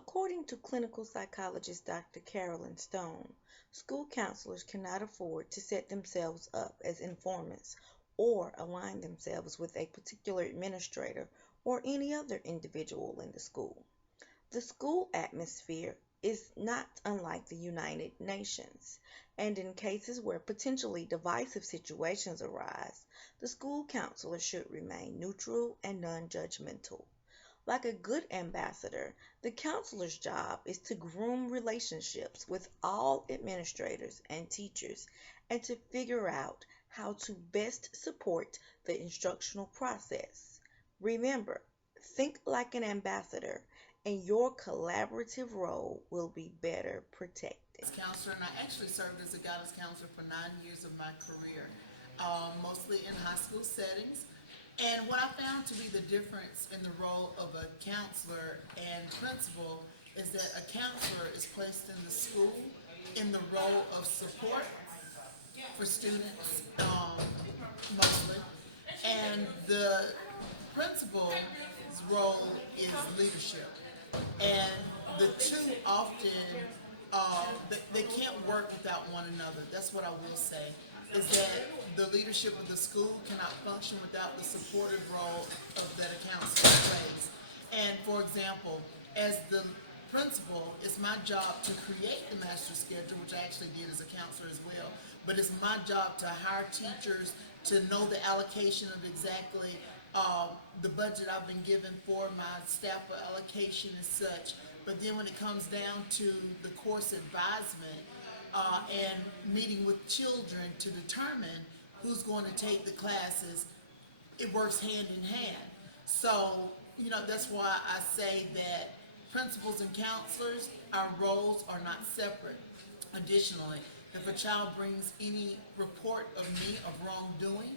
According to clinical psychologist Dr. Carolyn Stone, school counselors cannot afford to set themselves up as informants or align themselves with a particular administrator or any other individual in the school. The school atmosphere is not unlike the United Nations, and in cases where potentially divisive situations arise, the school counselor should remain neutral and non judgmental. Like a good ambassador, the counselor's job is to groom relationships with all administrators and teachers and to figure out how to best support the instructional process. Remember, think like an ambassador, and your collaborative role will be better protected. Counselor, and I actually served as a guidance counselor for 9 years of my career, mostly in high school settings. And what I found to be the difference in the role of a counselor and principal is that a counselor is placed in the school in the role of support for students, mostly, and the principal's role is leadership. And the two often they can't work without one another. That's what I will say. Is that the leadership of the school cannot function without the supportive role that a counselor plays. And for example, as the principal, it's my job to create the master schedule, which I actually did as a counselor as well. But it's my job to hire teachers, to know the allocation of exactly the budget I've been given for my staff allocation and such. But then when it comes down to the course advisement and meeting with children to determine who's going to take the classes, it works hand in hand. So, that's why I say that principals and counselors, our roles are not separate. Additionally, if a child brings any report of me of wrongdoing,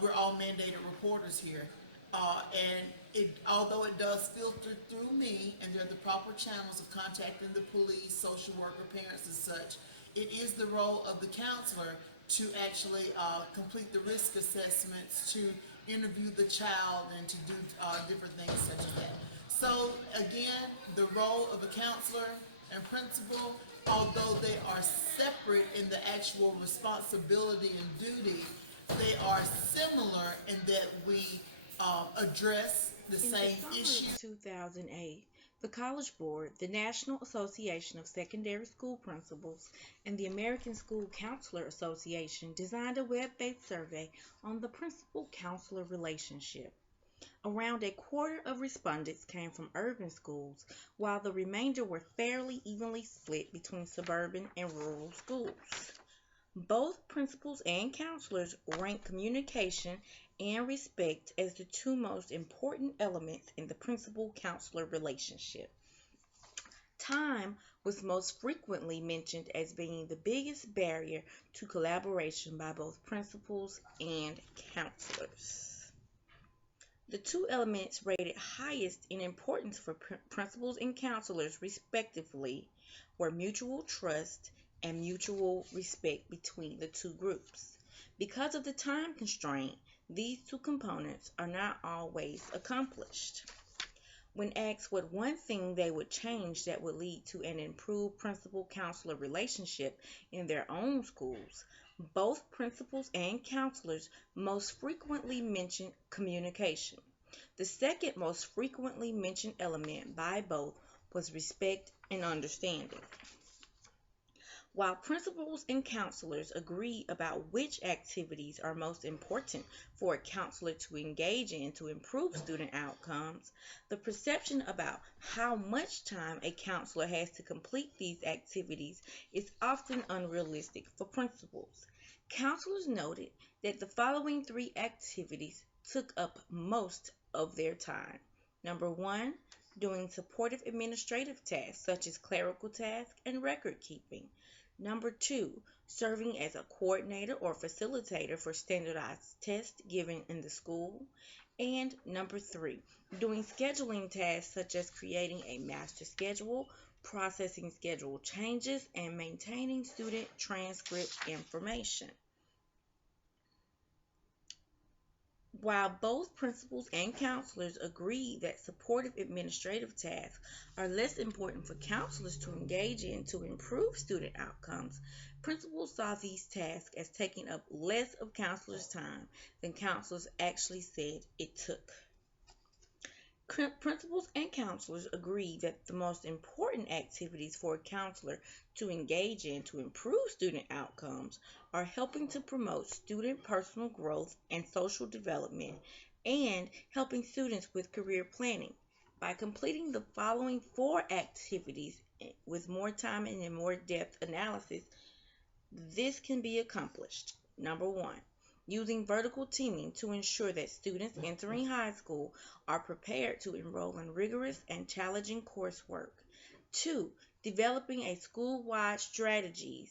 we're all mandated reporters here. And although it does filter through me, and there are the proper channels of contacting the police, social worker, parents, and such, it is the role of the counselor to actually complete the risk assessments, to interview the child, and to do different things such as that. So again, the role of a counselor and principal, although they are separate in the actual responsibility and duty, they are similar in that we address the In same the summer of issues. 2008, the College Board, the National Association of Secondary School Principals, and the American School Counselor Association designed a web based survey on the principal counselor relationship. Around a quarter of respondents came from urban schools, while the remainder were fairly evenly split between suburban and rural schools. Both principals and counselors rank communication and respect as the two most important elements in the principal counselor relationship. Time was most frequently mentioned as being the biggest barrier to collaboration by both principals and counselors. The two elements rated highest in importance for principals and counselors, respectively, were mutual trust and mutual respect between the two groups. Because of the time constraint, these two components are not always accomplished. When asked what one thing they would change that would lead to an improved principal counselor relationship in their own schools, both principals and counselors most frequently mentioned communication. The second most frequently mentioned element by both was respect and understanding. While principals and counselors agree about which activities are most important for a counselor to engage in to improve student outcomes, the perception about how much time a counselor has to complete these activities is often unrealistic for principals. Counselors noted that the following three activities took up most of their time. Number one, doing supportive administrative tasks such as clerical tasks and record keeping. Number two, serving as a coordinator or facilitator for standardized tests given in the school. And number three, doing scheduling tasks such as creating a master schedule, processing schedule changes, and maintaining student transcript information. While both principals and counselors agree that supportive administrative tasks are less important for counselors to engage in to improve student outcomes, principals saw these tasks as taking up less of counselors' time than counselors actually said it took. Principals and counselors agree that the most important activities for a counselor to engage in to improve student outcomes are helping to promote student personal growth and social development and helping students with career planning. By completing the following four activities with more time and in more depth analysis, this can be accomplished. Number one, using vertical teaming to ensure that students entering high school are prepared to enroll in rigorous and challenging coursework. Two, developing a school-wide strategies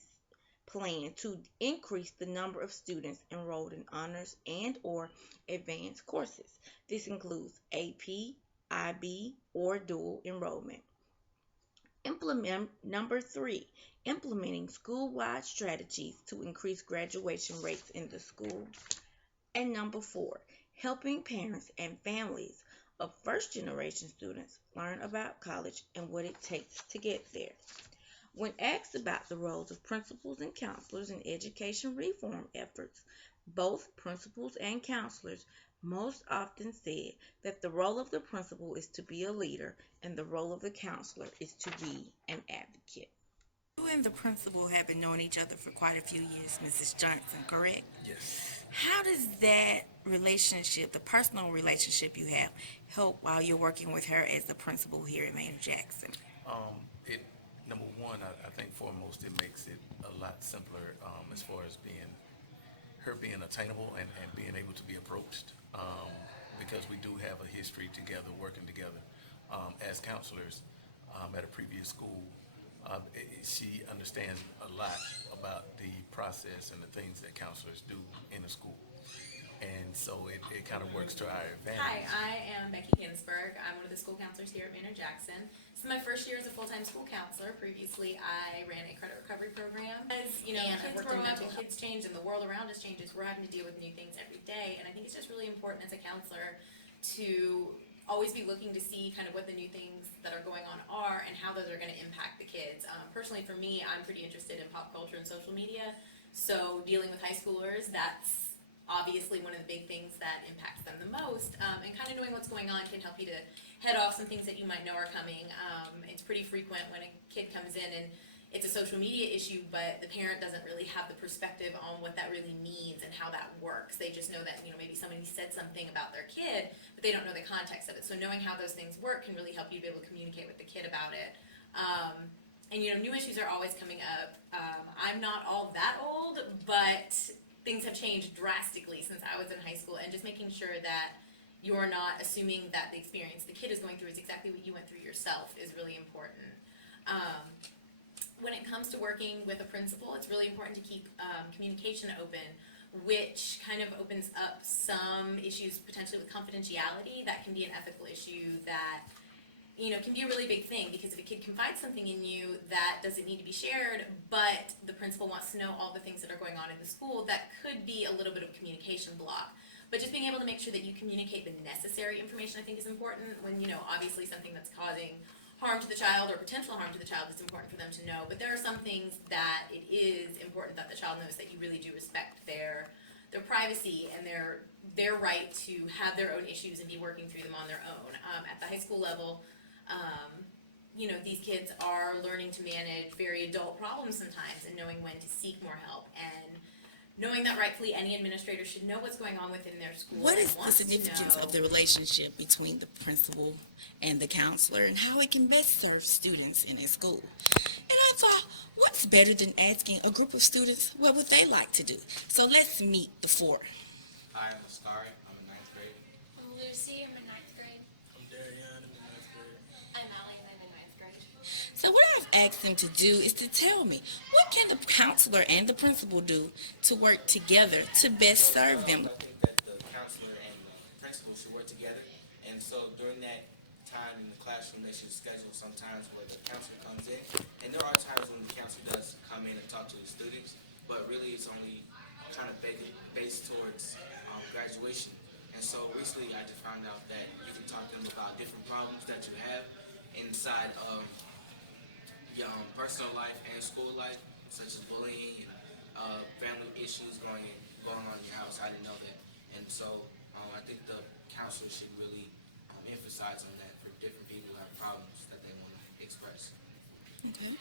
plan to increase the number of students enrolled in honors and or advanced courses. This includes AP, IB, or dual enrollment. Implement number three, implementing school-wide strategies to increase graduation rates in the school. And number four, helping parents and families of first generation students learn about college and what it takes to get there. When asked about the roles of principals and counselors in education reform efforts, both principals and counselors most often said that the role of the principal is to be a leader and the role of the counselor is to be an advocate. You and the principal have been knowing each other for quite a few years, Mrs. Johnson, correct? Yes. How does that relationship, the personal relationship you have, help while you're working with her as the principal here at Maynard Jackson? It number one, I think foremost, it makes it a lot simpler as far as being her being attainable and being able to be approached because we do have a history together, working together as counselors at a previous school. She understands a lot about the process and the things that counselors do in a school. And so it kind of works to our Hi, advantage. I am Becky Ginsberg. I'm one of the school counselors here at Maynard Jackson. This is my first year as a full-time school counselor. Previously, I ran a credit recovery program. As you know, And I've kids worked in grow up mental and kids change and the world around us changes. We're having to deal with new things every day, and I think it's just really important as a counselor to always be looking to see kind of what the new things that are going on are and how those are going to impact the kids. Personally, for me, I'm pretty interested in pop culture and social media, so dealing with high schoolers, that's obviously one of the big things that impacts them the most, and kind of knowing what's going on can help you to head off some things that you might know are coming. It's pretty frequent when a kid comes in and it's a social media issue, but the parent doesn't really have the perspective on what that really means and how that works. They just know that, maybe somebody said something about their kid, but they don't know the context of it. So knowing how those things work can really help you to be able to communicate with the kid about it. And new issues are always coming up. I'm not all that old, but things have changed drastically since I was in high school, and just making sure that you're not assuming that the experience the kid is going through is exactly what you went through yourself is really important. When it comes to working with a principal, it's really important to keep communication open, which kind of opens up some issues potentially with confidentiality. That can be an ethical issue that can be a really big thing, because if a kid confides something in you that doesn't need to be shared, but the principal wants to know all the things that are going on in the school, that could be a little bit of a communication block. But just being able to make sure that you communicate the necessary information, I think, is important. When, obviously something that's causing harm to the child or potential harm to the child, it's important for them to know. But there are some things that it is important that the child knows, that you really do respect their privacy and their right to have their own issues and be working through them on their own. At the high school level, these kids are learning to manage very adult problems sometimes, and knowing when to seek more help, and knowing that rightfully any administrator should know what's going on within their school. What and is the wants to significance know. of the relationship between the principal and the counselor and how it can best serve students in a school? And I thought, what's better than asking a group of students what would they like to do? So let's meet the four. Hi, I'm Askari. I'm in ninth grade. I'm Lucy, I'm in ninth grade. I'm Darian. I'm in ninth grade. I'm Allie, and I'm in ninth grade. So what I've asked them to do is to tell me, what can the counselor and the principal do to work together to best serve them? I think that the counselor and the principal should work together. And so during that time in the classroom, they should schedule some times where the counselor comes in. And there are times when the counselor does come in and talk to the students, but really it's only kind of based towards graduation. And so recently I just found out that you can talk to them about different problems that you have inside of your personal life and school life, such as bullying and family issues going on in your house. I didn't know that, and so I think the counselor should really emphasize on that for different people who have problems that they want to express. Okay.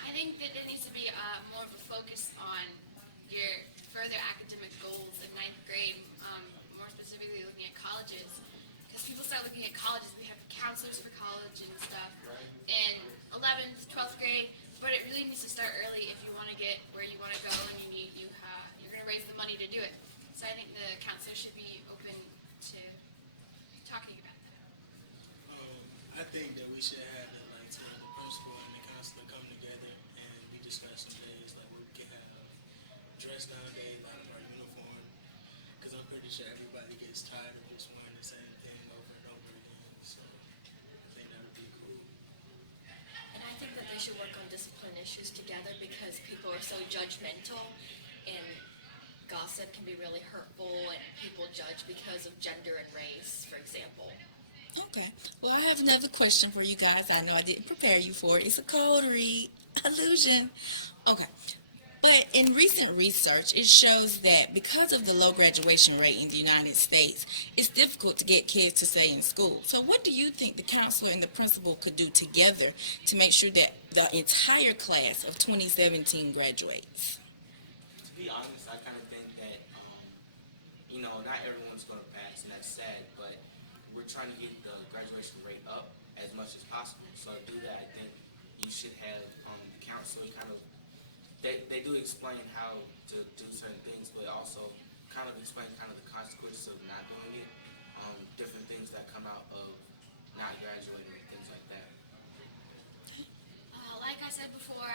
I think that there needs to be more of a focus on your further academic goals in ninth grade, more specifically looking at colleges. Because people start looking at colleges, we have counselors for college and stuff, in 11th, 12th grade, but it really needs to start early if you want to get where you want to go and you're going to raise the money to do it. So I think the counselor should be open to talking about that. I think that we should have the principal and the counselor come together and we discuss some days like we can have dress down days out of our uniform, because I'm pretty sure everybody gets tired of just wearing the same thing over and over again. So I think that would be cool. And I think that they should work on discipline issues together because people are so judgmental and gossip can be really hurtful and people judge because of gender and race, for example. Okay. Well, I have another question for you guys. I know I didn't prepare you for it. It's a code read. Illusion. Okay. But in recent research, it shows that because of the low graduation rate in the United States, it's difficult to get kids to stay in school. So what do you think the counselor and the principal could do together to make sure that the entire class of 2017 graduates? To be honest, I kind of think that not everyone's going to pass, and that's sad. But we're trying to get the graduation rate up as much as possible. So to do that, I think you should have the counselor kind of. They do explain how to do certain things, but also kind of explain kind of the consequences of not doing it, different things that come out of not graduating, things like that. Like I said before,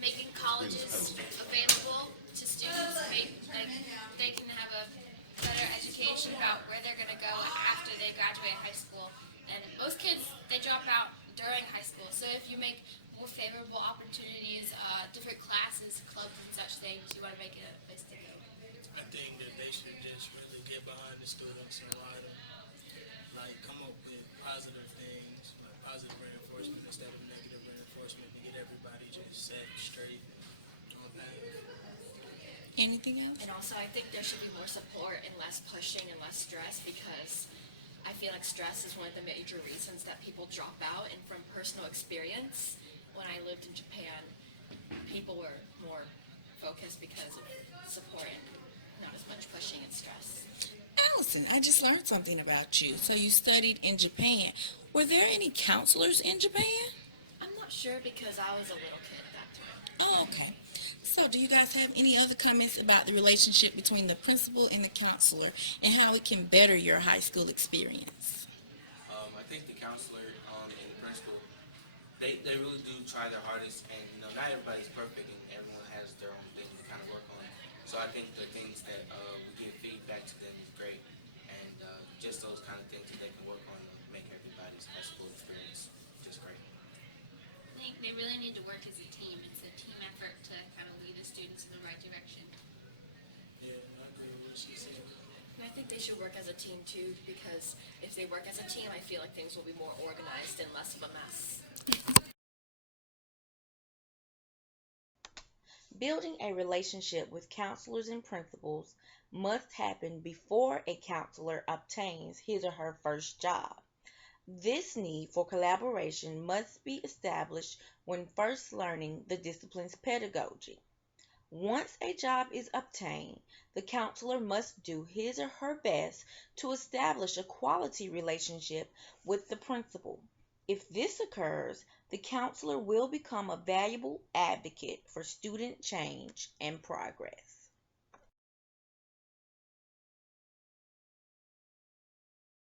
making colleges available to students, they can have a better education about where they're going to go after they graduate high school. And most kids, they drop out during high school. So if you make more favorable opportunities, different classes, clubs, and such things, you want to make it a place to go. I think that they should just really get behind the students and come up with positive things, like positive reinforcement instead of negative reinforcement to get everybody just set straight on that. Anything else? And also I think there should be more support and less pushing and less stress because I feel like stress is one of the major reasons that people drop out. And from personal experience, when I lived in Japan, people were more focused because of support and not as much pushing and stress. Allison, I just learned something about you. So you studied in Japan. Were there any counselors in Japan? I'm not sure because I was a little kid at that time. Oh, okay. So do you guys have any other comments about the relationship between the principal and the counselor and how it can better your high school experience? I think the counselor and the principal, they really do try their hardest, and not everybody's perfect, and everyone has their own things to kind of work on. So I think the things that we give feedback to them is great, and just those kind of things that they can work on to make everybody's high school experience just great. I think they really need to work as a team. It's a team effort to kind of lead the students in the right direction. Yeah, I agree with what she said. And I think they should work as a team too because if they work as a team, I feel like things will be more organized and less of a mess. Building a relationship with counselors and principals must happen before a counselor obtains his or her first job. This need for collaboration must be established when first learning the discipline's pedagogy. Once a job is obtained, the counselor must do his or her best to establish a quality relationship with the principal. If this occurs, the counselor will become a valuable advocate for student change and progress.